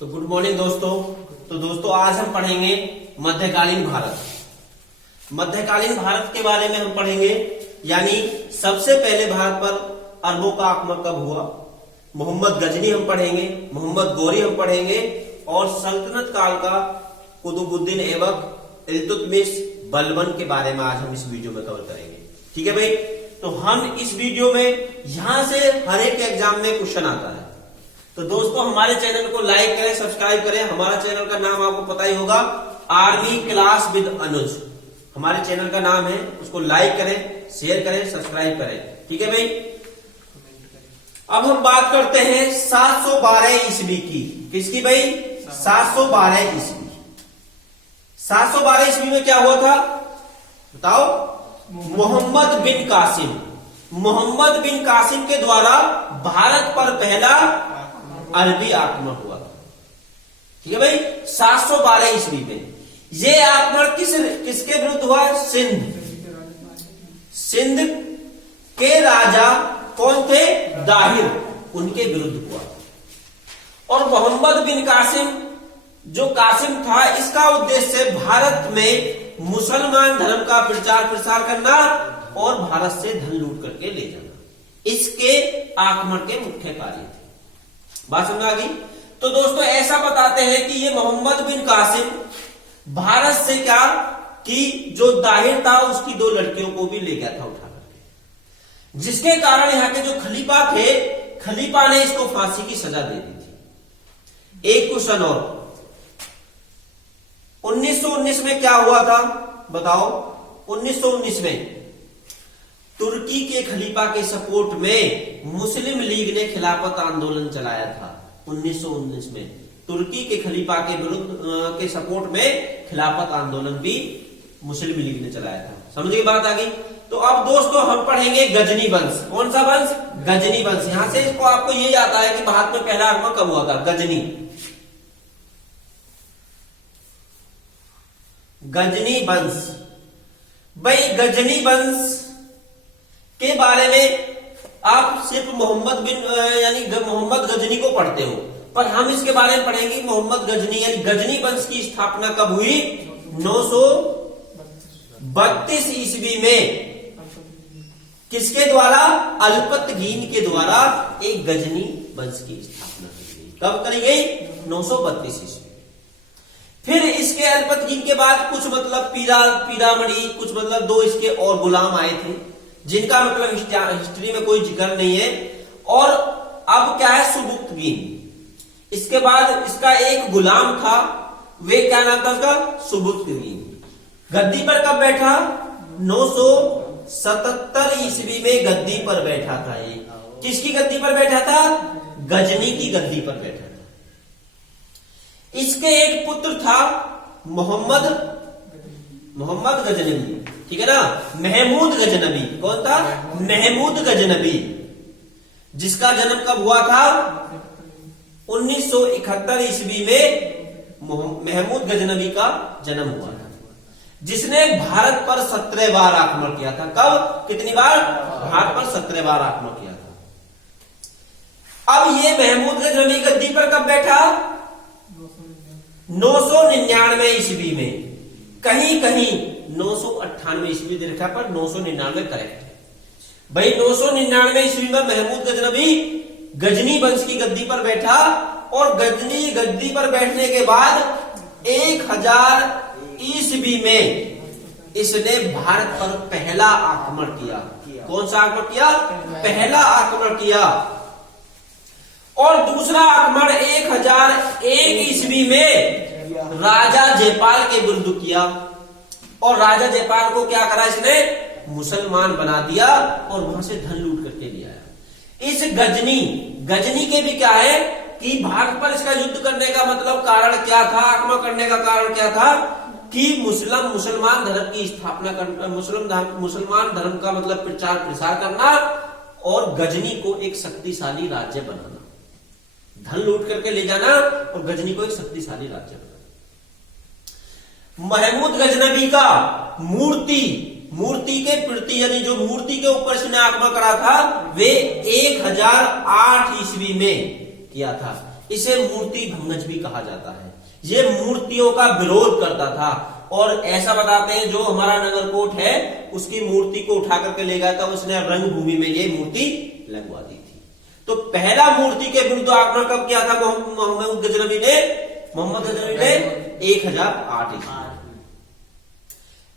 तो good morning दोस्तों। तो दोस्तों आज हम पढ़ेंगे मध्यकालीन भारत। मध्यकालीन भारत के बारे में हम पढ़ेंगे, यानी सबसे पहले भारत पर अरबों का आक्रमण कब हुआ, मोहम्मद गजनी हम पढ़ेंगे, मोहम्मद गौरी हम पढ़ेंगे और सल्तनत काल का कुतुबुद्दीन ऐबक, इल्तुतमिश, बलबन के बारे में आज हम इस वीडियो में कवर करेंगे। ठीक है भाई। तो हम इस वीडियो में यहां से हर एक एग्जाम में क्वेश्चन आता है। तो दोस्तों हमारे चैनल को लाइक करें, सब्सक्राइब करें। हमारा चैनल का नाम आपको पता ही होगा, आर्मी क्लास विद अनुज हमारे चैनल का नाम है। उसको लाइक करें, शेयर करें, सब्सक्राइब करें। ठीक है भाई। अब हम बात करते हैं 712 ईस्वी की। किसकी भाई? 712 ईस्वी। 712 ईस्वी में क्या हुआ था बताओ? मोहम्मद बिन कासिम। मोहम्मद बिन कासिम के द्वारा भारत पर पहला अरबी आक्रमण हुआ था। ठीक है भाई। 712 ईस्वी में ये आक्रमण किसके विरुद्ध हुआ? सिंध के राजा कौन थे? दाहिर, उनके विरुद्ध हुआ। और मोहम्मद बिन कासिम जो कासिम था, इसका उद्देश्य भारत में मुसलमान धर्म का प्रचार प्रसार करना और भारत से धन लूट करके ले जाना, इसके आक्रमण के मुख्य कार्य थे। बात समझ आ गई? तो दोस्तों ऐसा बताते हैं कि ये मोहम्मद बिन कासिम भारत से क्या कि जो दाहिर था उसकी 2 लड़कियों को भी ले गया था उठा करके, जिसके कारण यहाँ के जो खलीफा थे, खलीफा ने इसको फांसी की सजा दे दी थी। एक क्वेश्चन और, 1919 में क्या हुआ था बताओ? 1919 में तुर्की के खलीफा के सपोर्ट में मुस्लिम लीग ने खिलाफत आंदोलन चलाया था। 1919 में तुर्की के खलीफा के विरुद्ध के सपोर्ट में खिलाफत आंदोलन भी मुस्लिम लीग ने चलाया था। समझिए बात आ गई। तो अब दोस्तों हम पढ़ेंगे गजनी वंश। कौन सा वंश? गजनी वंश। यहां से इसको आपको ये आता है कि भारत में पहला आक्रमण कब हुआ था? गजनी वंश। भाई गजनी वंश के बारे में आप सिर्फ मोहम्मद गजनी को पढ़ते हो, पर हम इसके बारे में पढ़ेंगे मोहम्मद गजनी यानी गजनी वंश की स्थापना कब हुई? 932 ईस्वी में। किसके द्वारा? अल्पतगीन के द्वारा एक गजनी वंश की स्थापना की गई। कब करी गई? 932 ईस्वी। फिर इसके अल्पतगीन के बाद कुछ पीरामणि, कुछ 2 इसके और गुलाम आए थे, जिनका हिस्ट्री में कोई जिक्र नहीं है। और अब क्या है? सुबुक्तगीन। इसके बाद इसका एक गुलाम था, वे क्या नाम था उसका? सुबुक्तगीन। गद्दी पर कब बैठा? 977 ईस्वी में गद्दी पर बैठा था। ये किसकी गद्दी पर बैठा था? गजनी की गद्दी पर बैठा था। इसके एक पुत्र था मोहम्मद गजनबी। ठीक है ना? महमूद गजनबी। कौन था? महमूद गजनबी, जिसका जन्म कब हुआ था? 1971 ईस्वी में महमूद गजनबी का जन्म हुआ था, जिसने भारत पर 17 बार आक्रमण किया था। कब? कितनी बार? भारत पर 17 बार आक्रमण किया था। अब ये महमूद गजनबी गद्दी पर कब बैठा? 999 ईस्वी में। कहीं 998 ईस्वी दे रखा, पर 999 करेक्ट है भाई। 999 ईस्वी में महमूद गजनबी गजनी वंश की गद्दी पर बैठा, और गजनी गद्दी पर बैठने के बाद 1000 ईस्वी में इसने भारत पर पहला आक्रमण किया। कौन सा आक्रमण किया? पहला आक्रमण किया। और दूसरा आक्रमण 1001 ईस्वी में राजा जयपाल के विरुद्ध किया, और राजा जयपाल को क्या करा? इसने मुसलमान बना दिया और वहां से धन लूट करके ले आया। इस गजनी के भी क्या है कि भारत पर इसका युद्ध करने का मतलब कारण क्या था? आक्रमण करने का कारण क्या था? कि मुसलमान धर्म की स्थापना करना, मुसलमान धर्म का मतलब प्रचार प्रसार करना, और गजनी को एक शक्तिशाली राज्य बनाना, धन लूट करके ले जाना और गजनी को एक शक्तिशाली राज्य बनाना। महमूद गजनबी का मूर्ति के प्रति, यानी जो मूर्ति के ऊपर इसने आक्रमण करा था, वे 1008 ईस्वी में किया था। इसे मूर्ति भंगज भी कहा जाता है। ये मूर्तियों का विरोध करता था और ऐसा बताते हैं जो हमारा नगरकोट है उसकी मूर्ति को उठा करके ले गया था, उसने रंगभूमि में ये मूर्ति लगवा दी थी। तो पहला मूर्ति के विरुद्ध आक्रमण कब किया था मोहम्मद गजनवी ने? 1008 ईस्वी।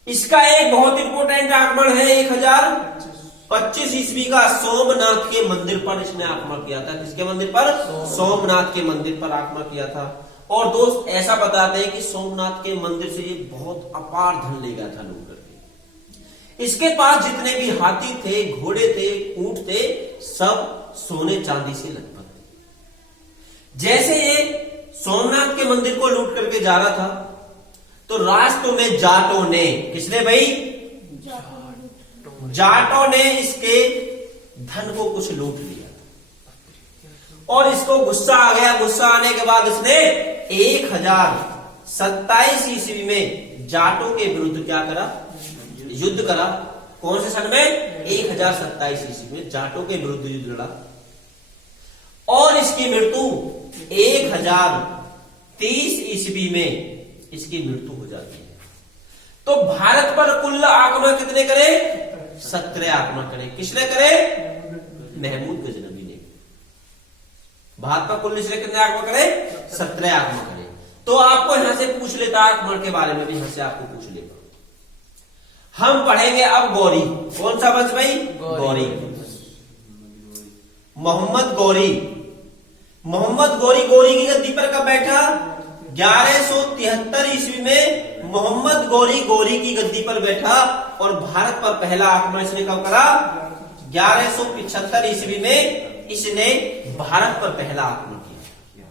इसका एक बहुत इंपोर्टेंट आक्रमण है 1025 ईस्वी का, सोमनाथ के मंदिर पर इसने आक्रमण किया था। किसके मंदिर पर? सोमनाथ के मंदिर पर आक्रमण किया था। और दोस्त ऐसा बताते हैं कि सोमनाथ के मंदिर से ये बहुत अपार धन ले गया था लूट करके। इसके पास जितने भी हाथी थे, घोड़े थे, ऊंट थे, सब सोने चांदी से लथपथ थे। जैसे ये सोमनाथ के मंदिर को लूट करके जा रहा था तो रास्तों में जाटों ने, किसने भाई? जाटों ने इसके धन को कुछ लूट लिया और इसको गुस्सा आ गया। गुस्सा आने के बाद इसने 1027 ईस्वी में जाटों के विरुद्ध क्या करा? युद्ध करा। कौन से सन में? 1027 ईस्वी में जाटों के विरुद्ध युद्ध लड़ा और इसकी मृत्यु 1030 ईस्वी में इसकी मृत्यु हो जाती है। तो भारत पर कुल आक्रमण कितने करे? 17 आक्रमण करे। किसने करे? महमूद गजनवी ने। भारत पर कुल इसने कितने आक्रमण करे? 17 आक्रमण करे। तो आपको यहां से पूछ लेता, आक्रमण के बारे में भी यहां से आपको पूछ लेगा। हम पढ़ेंगे अब गौरी। कौन सा वंश भाई? गौरी। मोहम्मद गौरी। मोहम्मद गौरी की गद्दी पर कब बैठा? 1173 ईस्वी में मोहम्मद गौरी की गद्दी पर बैठा और भारत पर पहला आक्रमण इसने कब करा? 1175 ईस्वी में इसने भारत पर पहला आक्रमण किया।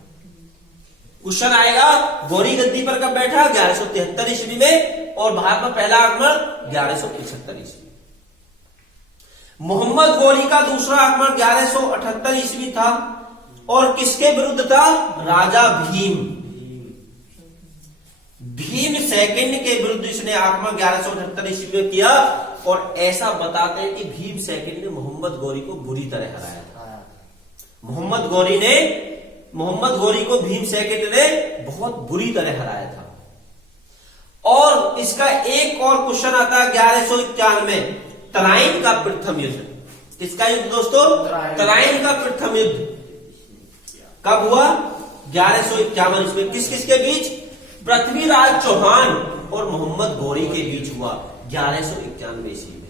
क्वेश्चन आएगा, गौरी गद्दी पर कब बैठा? 1173 ईस्वी में और भारत पर पहला आक्रमण 1175 ईस्वी। मोहम्मद गौरी का दूसरा आक्रमण 1178 ईस्वी था और किसके विरुद्ध था? राजा भीम सेकंड के विरुद्ध इसने आक्रमण 1178 ईस्वी में किया और ऐसा बताते हैं कि भीम सेकंड ने मोहम्मद गौरी को बुरी तरह हराया था। मोहम्मद गौरी को भीम सेकंड ने बहुत बुरी तरह हराया था। और इसका एक और क्वेश्चन आता है 1151 में, तराइन का प्रथम युद्ध। किसका युद्ध दोस्तों? तराइन का प्रथम युद्ध कब हुआ? 1151 ईस्वी। किस किसके बीच? पृथ्वीराज चौहान और मोहम्मद गौरी के बीच हुआ 1191 ईस्वी में,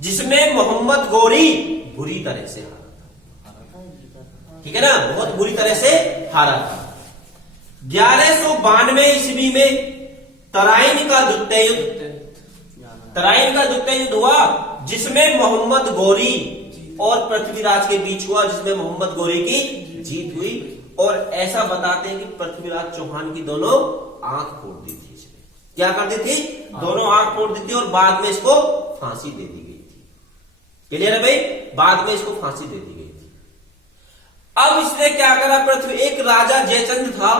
जिसमें मोहम्मद गौरी बुरी तरह से हारा था। ठीक है ना, बहुत बुरी तरह से हारा था। 1192 ईस्वी में तराइन का द्वितीय युद्ध हुआ जिसमें मोहम्मद गौरी और पृथ्वीराज के बीच हुआ, जिसमें मोहम्मद गौरी की जीत हुई। और ऐसा बताते हैं कि पृथ्वीराज चौहान की दोनों आंख फोड़ दी थी इसने। क्या कर दी थी? दोनों आंख फोड़ दी थी और बाद में इसको फांसी दे दी गई थी। क्लियर है भाई? बाद में इसको फांसी दे दी गई थी। अब इसने क्या करा? एक राजा जयचंद था,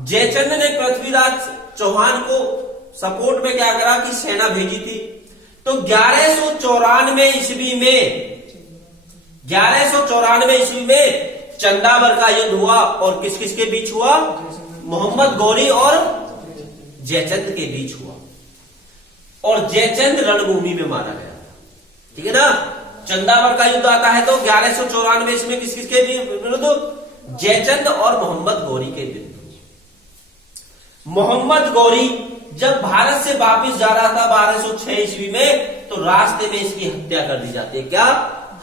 जयचंद ने पृथ्वीराज चौहान को सपोर्ट में क्या करा कि सेना भेजी थी। तो 1194 ईस्वी में चंदावर का युद्ध हुआ और किस किस के बीच हुआ? मोहम्मद गौरी और जयचंद के बीच हुआ और जयचंद रणभूमि में मारा गया। ठीक है ना, चंदावर का युद्ध आता है तो 1194 ईस्वी में किस किस के विरुद्ध? जयचंद और मोहम्मद गौरी के विरुद्ध। मोहम्मद गौरी जब भारत से वापस जा रहा था 1206 ईस्वी में, तो रास्ते में इसकी हत्या कर दी जाती है। क्या?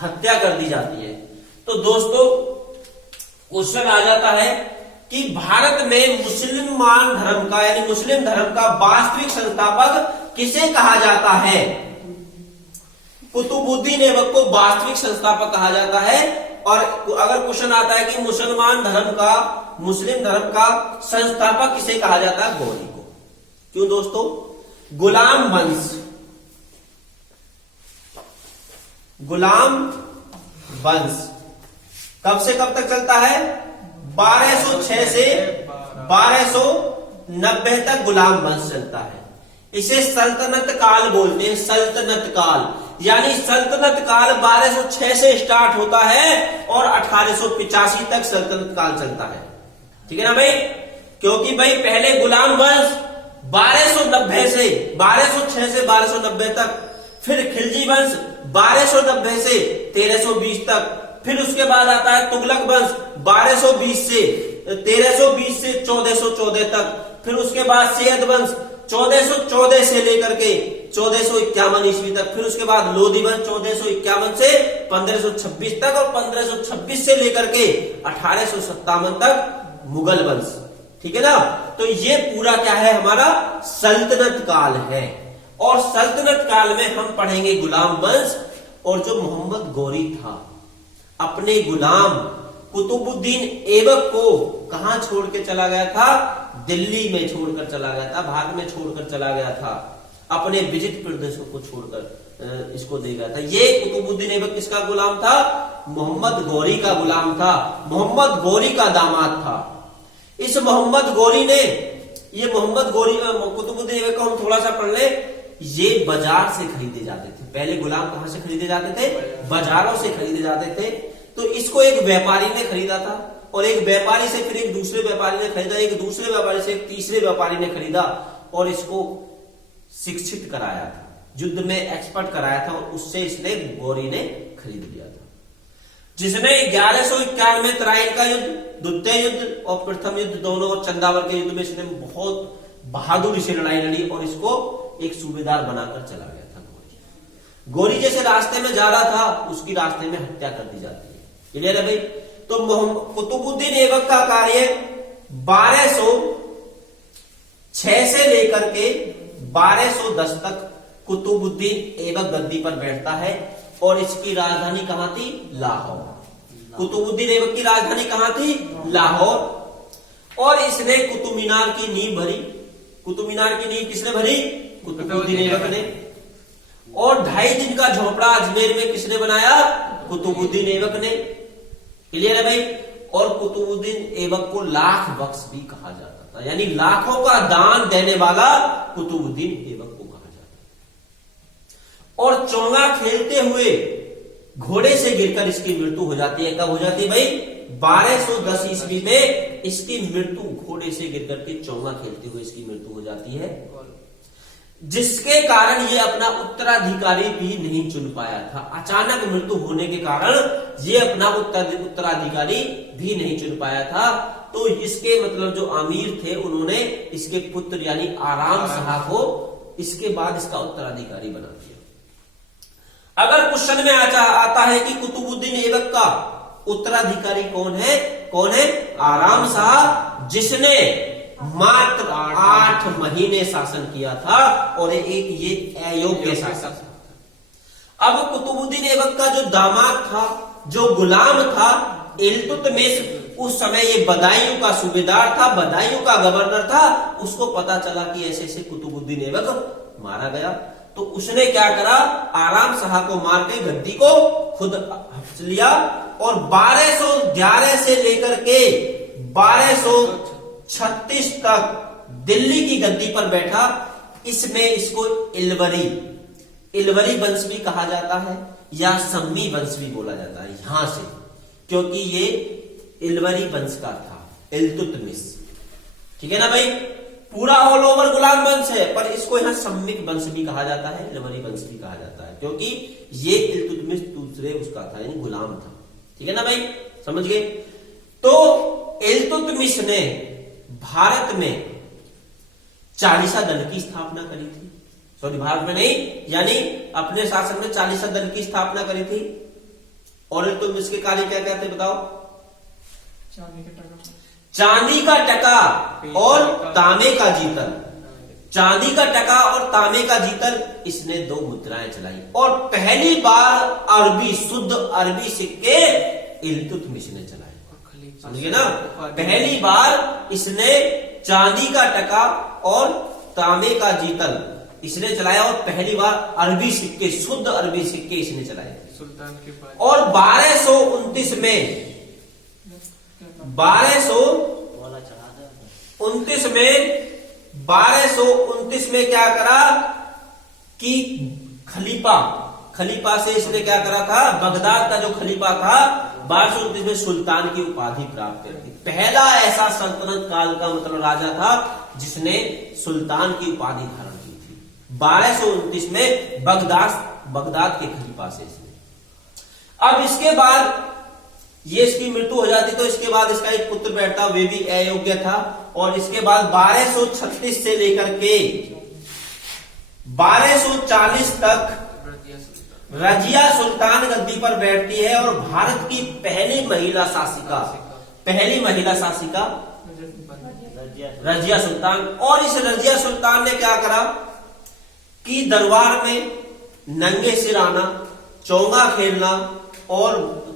हत्या कर दी जाती है। तो दोस्तों क्वेश्चन आ जाता है कि भारत में मुसलमान धर्म का यानी मुस्लिम धर्म का वास्तविक संस्थापक किसे कहा जाता है? कुतुबुद्दीन ऐबक को वास्तविक संस्थापक कहा जाता है। और अगर क्वेश्चन आता है कि मुस्लिम धर्म का संस्थापक किसे कहा जाता है? गौरी को। क्यों दोस्तों? गुलाम वंश कब से कब तक चलता है? 1206 से 1290 तक गुलाम वंश चलता है। इसे सल्तनत काल बोलते हैं। सल्तनत काल यानी सल्तनत काल 1206 से स्टार्ट होता है और 1885 तक सल्तनत काल चलता है। ठीक है ना भाई, क्योंकि भाई पहले गुलाम वंश 1290 से 1206 से 1290 तक, फिर खिलजी वंश 1290 से 1320 तक, फिर उसके बाद आता है तुगलक वंश 1220 से 1320 से 1414 तक, फिर उसके बाद सैयद वंश 1414 से लेकर के 1451 ईस्वी तक, फिर उसके बाद लोधी वंश 1451 से 1526 तक, और 1526 से लेकर के 1857 तक मुगल वंश। ठीक है ना, तो ये पूरा क्या है हमारा सल्तनत काल है। और सल्तनत काल में हम पढ़ेंगे गुलाम वंश, और जो मोहम्मद गौरी था अपने गुलाम कुतुबुद्दीन ऐबक को कहां छोड़ के चला गया था, दिल्ली में छोड़कर चला गया था, भारत में छोड़कर चला गया था, अपने विजित प्रदेशों को छोड़कर इसको दे गया था। ये कुतुबुद्दीन ऐबक किसका गुलाम था, मोहम्मद गौरी का गुलाम था, मोहम्मद गौरी का दामाद था। इस मोहम्मद गौरी ने, ये मोहम्मद गौरी कुतुबुद्दीन ऐबक को हम थोड़ा सा पढ़ ले, ये बाजार से खरीदे जाते थे। पहले गुलाम कहां से खरीदे जाते थे, बाजारों से खरीदे जाते थे। तो इसको एक व्यापारी ने खरीदा था, और एक व्यापारी से फिर एक दूसरे व्यापारी ने खरीदा, एक दूसरे व्यापारी से एक तीसरे व्यापारी ने खरीदा, और इसको शिक्षित कराया था, युद्ध में एक्सपर्ट कराया था, और उससे इसने गौरी ने खरीद लिया था, जिसने 1151 में तराइन का युद्ध, द्वितीय युद्ध और प्रथम युद्ध दोनों, और चंदावर के युद्ध में इसने बहुत बहादुरी से लड़ाई लड़ी, और इसको एक सूबेदार बनाकर चला गया था गौरी। गौरी जैसे रास्ते में जा रहा था, उसकी रास्ते में हत्या कर दी जाती है। क्लियर है भाई। तो कुतुबुद्दीन ऐबक का कार्य 1206 से लेकर के 1210 तक कुतुबुद्दीन ऐबक गद्दी पर बैठता है, और इसकी राजधानी कहां थी, लाहौर। कुतुबुद्दीन ऐबक की राजधानी कहां थी, लाहौर। और इसने कुतुब मीनार की नींव भरी। कुतुब मीनार की नींव किसने भरी, कुतुबुद्दीन ऐबक ने। और 2.5 दिन का झोपड़ा अजमेर में किसने बनाया, कुतुबुद्दीन ऐबक ने। क्लियर है भाई। और कुतुबुद्दीन ऐबक को लाख बख्श भी कहा जाता था, यानी लाखों का दान देने वाला कुतुबुद्दीन ऐबक को कहा जाता था। और चोंगा खेलते हुए घोड़े से गिरकर इसकी मृत्यु हो जाती है। कब हो जाती है भाई, 1210 ईस्वी में इसकी मृत्यु, घोड़े से गिरकर के चोंगा खेलते हुए इसकी मृत्यु हो जाती है, जिसके कारण ये अपना उत्तराधिकारी भी नहीं चुन पाया था। अचानक मृत्यु होने के कारण ये अपना उत्तराधिकारी भी नहीं चुन पाया था। तो इसके मतलब जो अमीर थे, उन्होंने इसके पुत्र यानी आराम शाह को इसके बाद इसका उत्तराधिकारी बना दिया। अगर क्वेश्चन में आता है कि कुतुबुद्दीन ऐबक का उत्तराधिकारी कौन है, कौन है, आराम शाह, जिसने मात्र 8 महीने शासन किया था, और एक ये अयोग्य शासक था। अब कुतुबुद्दीन ऐबक का जो दामाद था, जो गुलाम था, इल्तुतमिश, उस समय ये बदायूं का सूबेदार था, बदायूं का गवर्नर था। उसको पता चला कि ऐसे ऐसे कुतुबुद्दीन ऐबक मारा गया, तो उसने क्या करा, आराम शाह को मार के गद्दी को खुद हफ्स लिया, और 1211 से लेकर के 1236 तक दिल्ली की गद्दी पर बैठा। इसमें इसको इलवरी वंश भी कहा जाता है, या सम्मी वंश भी बोला जाता है यहां से, क्योंकि ये इलवरी वंश का था, इल्तुतमिश। ठीक है ना भाई। पूरा ऑल ओवर गुलाम वंश है, पर इसको यहां सम्मिक वंश भी कहा जाता है, इलवरी वंश भी कहा जाता है, क्योंकि ये इल्तुतमिश दूसरे उसका था, यानी गुलाम था। ठीक है ना भाई, समझ गए। तो इल्तुतमिश ने भारत में चालीसा दल की स्थापना करी थी। सॉरी, भारत में नहीं, यानी अपने शासन में चालीसा दल की स्थापना करी थी। और इल्तुतमिश के कार्य क्या क्या थे बताओ। चांदी का टका और तांबे का जीतल। चांदी का टका और तांबे का जीतल, इसने 2 मुद्राएं चलाई। और पहली बार अरबी, शुद्ध अरबी सिक्के इल्तुतमिश ने चलाए। समझिए ना, पहली बार इसने चांदी का टका और तांबे का जीतल इसने चलाया, और पहली बार अरबी सिक्के, शुद्ध अरबी सिक्के इसने चलाए सुल्तान के पास। और 1229 में 1229 में क्या करा कि खलीफा से इसने क्या करा था, बगदाद का जो खलीफा था 1229 में सुल्तान की उपाधि प्राप्त कर दी। पहला ऐसा सल्तनत काल का मतलब राजा था जिसने सुल्तान की उपाधि धारण की थी। 1229 में बगदाद के खलीफा से इसने। अब इसके बाद ये इसकी मृत्यु हो जाती तो इसके बाद इसका एक पुत्र बैठता, वे भी अयोग्य था। और इसके बाद 1236 से लेकर के 1240 तक रजिया सुल्तान गद्दी पर बैठती है और भारत की पहली महिला शासिका रजिया सुल्तान। और इस रजिया सुल्तान ने क्या करा कि दरबार में नंगे सिर आना, चोंगा खेलना और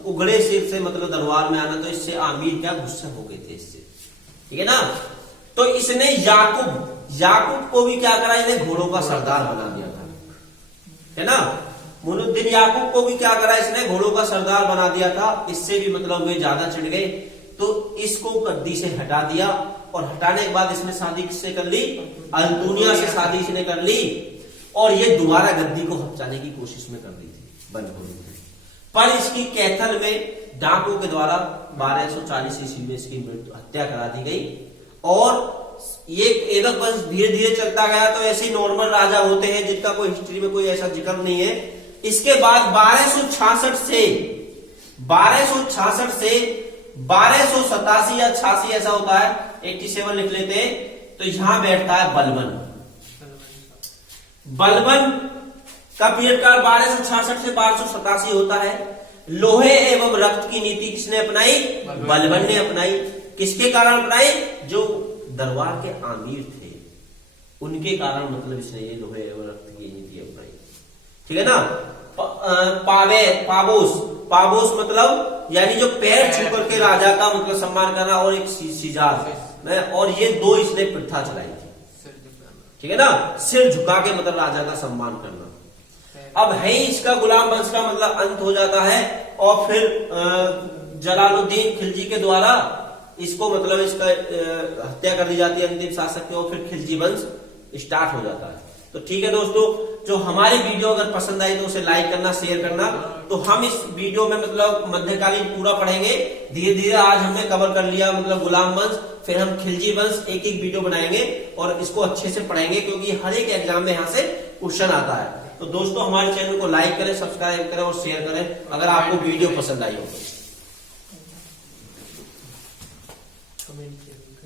उगड़े सिर से मतलब दरबार में आना, तो इससे आमिर क्या गुस्सा हो गए थे इससे, ठीक है ना। तो इसने याकूब को भी क्या करा, इन्हें घोड़ों का सरदार बना दिया था, है ना। मुनुद्दीन याकूब को भी क्या करा, इसने घोड़ों का सरदार बना दिया था। इससे भी मतलब वे ज्यादा चिढ़ गए तो इसको गद्दी से हटा दिया। और हटाने के बाद इसने शादी किससे कर ली, अल्तुनिया से शादी इसने कर ली। और ये दोबारा गद्दी को हटाने की कोशिश में कर रही थी, बंद हो रही थी। पर इसकी कैथल में डाकुओं के द्वारा 1240 ईस्वी में इसकी हत्या करा दी गई। और ये ऐबक वंश धीरे धीरे चलता गया। तो ऐसे नॉर्मल राजा होते हैं जिनका कोई हिस्ट्री में कोई ऐसा जिक्र नहीं है। इसके बाद 1266 से 1287 या 86 ऐसा होता है, 87 लिख लेते हैं। तो यहां बैठता है बलबन का पीरियड काल 1266 से 1287 होता है। लोहे एवं रक्त की नीति किसने अपनाई, बलबन ने अपनाई। किसके कारण अपनाई, जो दरबार के आमिर थे उनके कारण मतलब इसने ये लोहे एवं रक्त की नीति अपनाई, ठीक है ना। पाबोस मतलब यानी जो पैर छू करके राजा का मतलब सम्मान करना, और एक सिजार, और ये दो इसने प्रथा चलाई थी, ठीक है ना। सिर झुका के मतलब राजा का सम्मान करना। अब है इसका गुलाम वंश का मतलब अंत हो जाता है। और फिर जलालुद्दीन खिलजी के द्वारा इसको मतलब इसका हत्या कर दी जाती है अंतिम शासक की, और फिर खिलजी वंश स्टार्ट हो जाता है। तो ठीक है दोस्तों, जो हमारी वीडियो अगर पसंद आई तो उसे लाइक करना, शेयर करना। तो हम इस वीडियो में मतलब मध्यकालीन पूरा पढ़ेंगे धीरे धीरे। आज हमने कवर कर लिया मतलब गुलाम वंश, फिर हम खिलजी वंश एक वीडियो बनाएंगे और इसको अच्छे से पढ़ेंगे, क्योंकि हर एक एग्जाम में यहाँ से क्वेश्चन आता है। तो दोस्तों हमारे चैनल को लाइक करें, सब्सक्राइब करें और शेयर करें अगर आपको वीडियो पसंद आई हो।